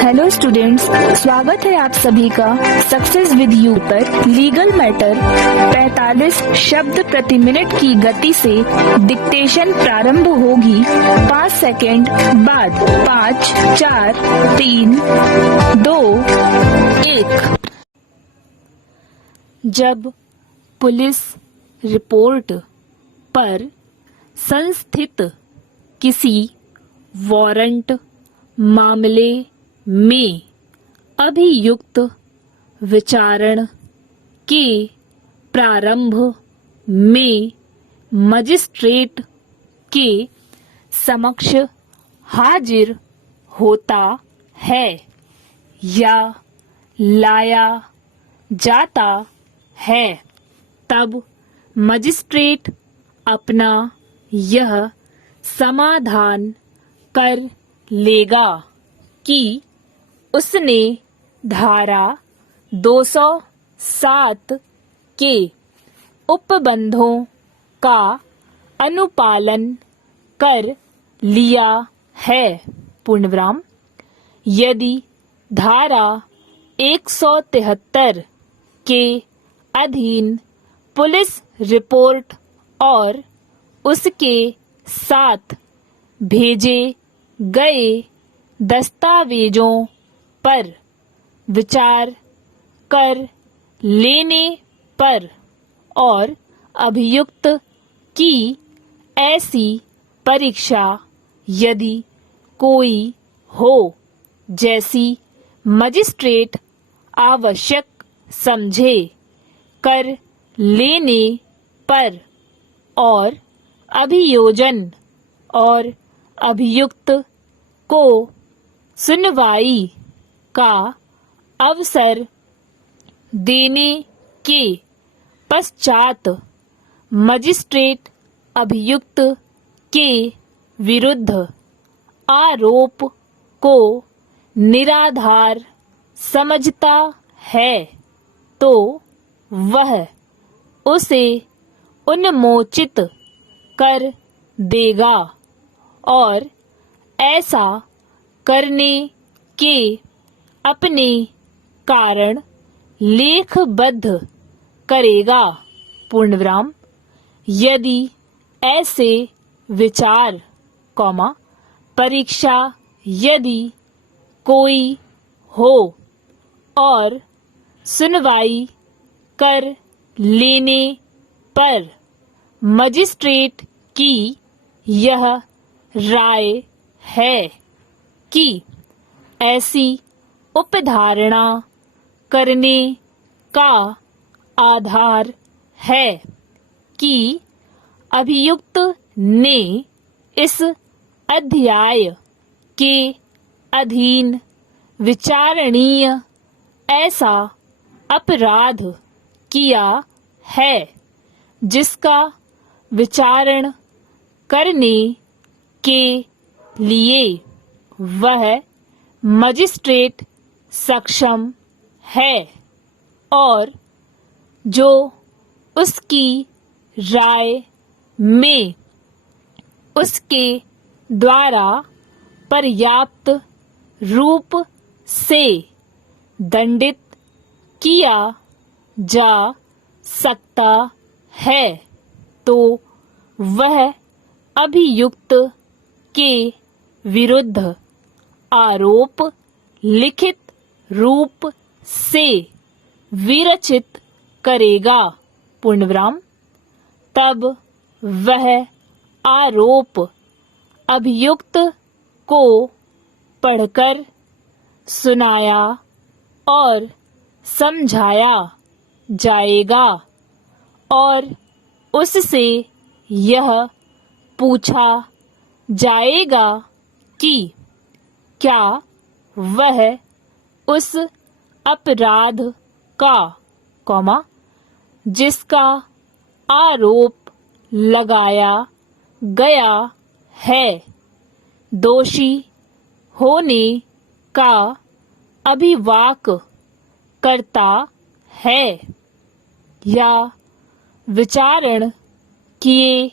Hello students, स्वागत है आप सभी का सक्सेस विद यू पर। लीगल मैटर 45 शब्द प्रति मिनट की गति से डिक्टेशन प्रारंभ होगी 5 सेकेंड बाद। 5, 4, 3, 2, 1। जब पुलिस रिपोर्ट पर संस्थित किसी वारंट मामले में अभियुक्त विचारण के प्रारंभ में मजिस्ट्रेट के समक्ष हाजिर होता है या लाया जाता है, तब मजिस्ट्रेट अपना यह समाधान कर लेगा कि उसने धारा 207 के उपबंधों का अनुपालन कर लिया है। पूर्णविराम। यदि धारा 173 के अधीन पुलिस रिपोर्ट और उसके साथ भेजे गए दस्तावेजों पर विचार कर लेने पर और अभियुक्त की ऐसी परीक्षा यदि कोई हो जैसी मजिस्ट्रेट आवश्यक समझे कर लेने पर और अभियोजन और अभियुक्त को सुनवाई का अवसर देने के पश्चात मजिस्ट्रेट अभियुक्त के विरुद्ध आरोप को निराधार समझता है तो वह उसे उन्मोचित कर देगा और ऐसा करने के अपने कारण लेखबद्ध करेगा। पूर्णविराम। यदि ऐसे विचार परीक्षा यदि कोई हो और सुनवाई कर लेने पर मजिस्ट्रेट की यह राय है कि ऐसी उपधारणा करने का आधार है कि अभियुक्त ने इस अध्याय के अधीन विचारणीय ऐसा अपराध किया है जिसका विचारण करने के लिए वह मजिस्ट्रेट सक्षम है और जो उसकी राय में उसके द्वारा पर्याप्त रूप से दंडित किया जा सकता है तो वह अभियुक्त के विरुद्ध आरोप लिखित रूप से विरचित करेगा। पूर्णविराम। तब वह आरोप अभियुक्त को पढ़कर सुनाया और समझाया जाएगा और उससे यह पूछा जाएगा कि क्या वह उस अपराध का जिसका आरोप लगाया गया है दोषी होने का अभिवाक करता है या विचारण किए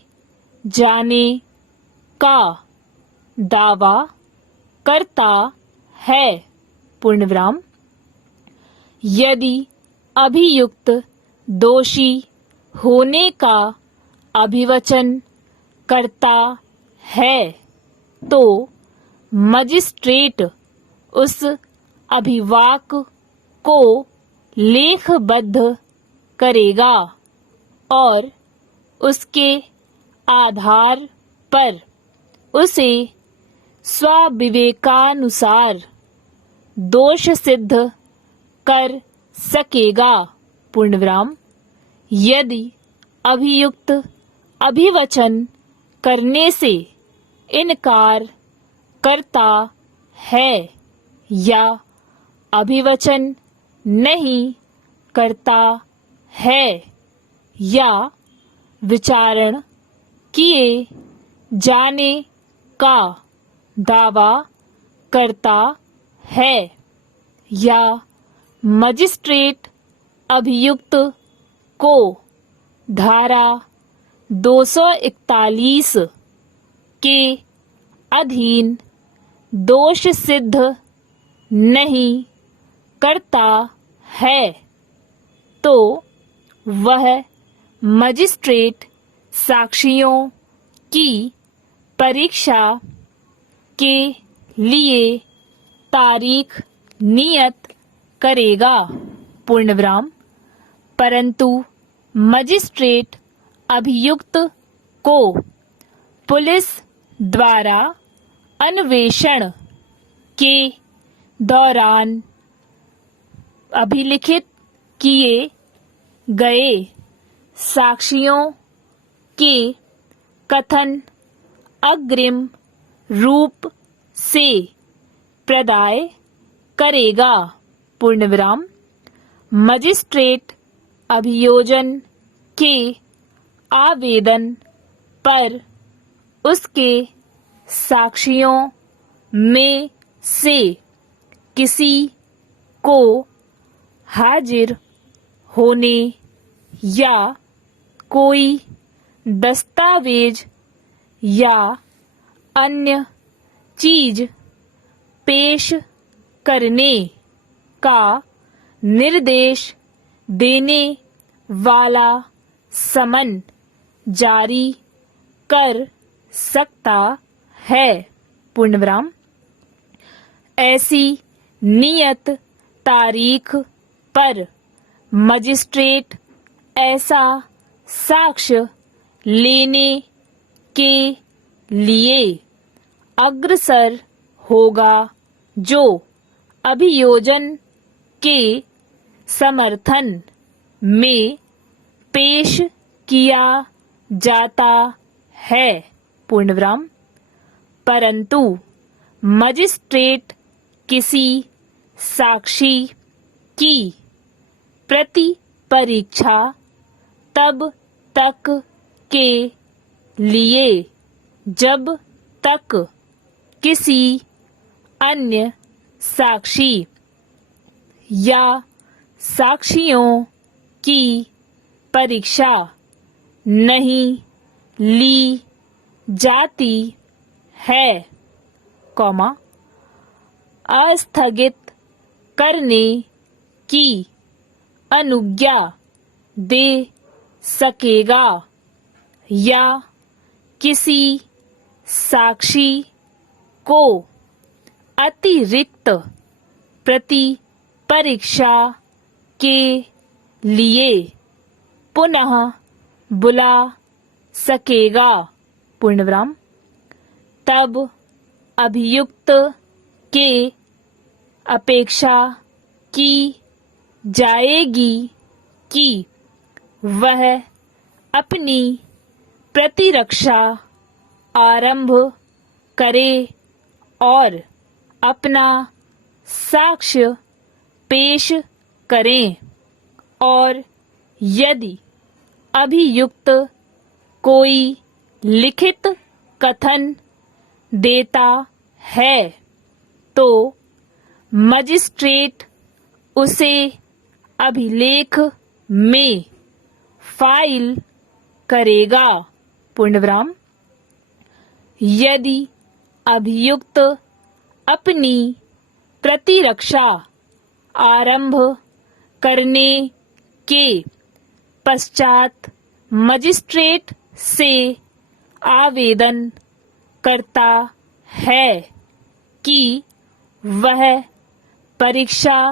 जाने का दावा करता है पूर्णविराम। यदि अभियुक्त दोषी होने का अभिवचन करता है तो मजिस्ट्रेट उस अभिवाक को लेखबद्ध करेगा और उसके आधार पर उसे स्वविवेकानुसार दोष सिद्ध कर सकेगा। पूर्णविराम। यदि अभियुक्त अभिवचन करने से इनकार करता है या अभिवचन नहीं करता है या विचारण किए जाने का दावा करता है या मजिस्ट्रेट अभियुक्त को धारा 241 के अधीन दोष सिद्ध नहीं करता है तो वह मजिस्ट्रेट साक्षियों की परीक्षा के लिए तारीख नियत करेगा। पूर्णविराम। परंतु मजिस्ट्रेट अभियुक्त को पुलिस द्वारा अन्वेषण के दौरान अभिलिखित किए गए साक्षियों के कथन अग्रिम रूप से प्रदाय करेगा। पूर्णविराम। मजिस्ट्रेट अभियोजन के आवेदन पर उसके साक्षियों में से किसी को हाजिर होने या कोई दस्तावेज या अन्य चीज पेश करने का निर्देश देने वाला समन जारी कर सकता है। पूर्णविराम। ऐसी नियत तारीख पर मजिस्ट्रेट ऐसा साक्ष्य लेने के लिए अग्रसर होगा जो अभियोजन के समर्थन में पेश किया जाता है। पूर्णविराम। परंतु मजिस्ट्रेट किसी साक्षी की प्रति परीक्षा तब तक के लिए जब तक किसी अन्य साक्षी या साक्षियों की परीक्षा नहीं ली जाती है, अस्थगित करने की अनुज्ञा दे सकेगा या किसी साक्षी को अतिरिक्त प्रति परीक्षा के लिए पुनः बुला सकेगा। पूर्णविराम। तब अभियुक्त के अपेक्षा की जाएगी कि वह अपनी प्रतिरक्षा आरंभ करे और अपना साक्ष्य पेश करें और यदि अभियुक्त कोई लिखित कथन देता है तो मजिस्ट्रेट उसे अभिलेख में फाइल करेगा। पूर्णविराम। यदि अभियुक्त अपनी प्रतिरक्षा आरंभ करने के पश्चात मजिस्ट्रेट से आवेदन करता है कि वह परीक्षा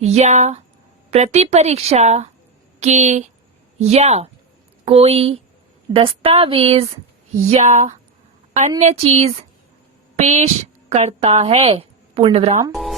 या प्रतिपरीक्षा के या कोई दस्तावेज या अन्य चीज पेश करता है। पूर्णविराम।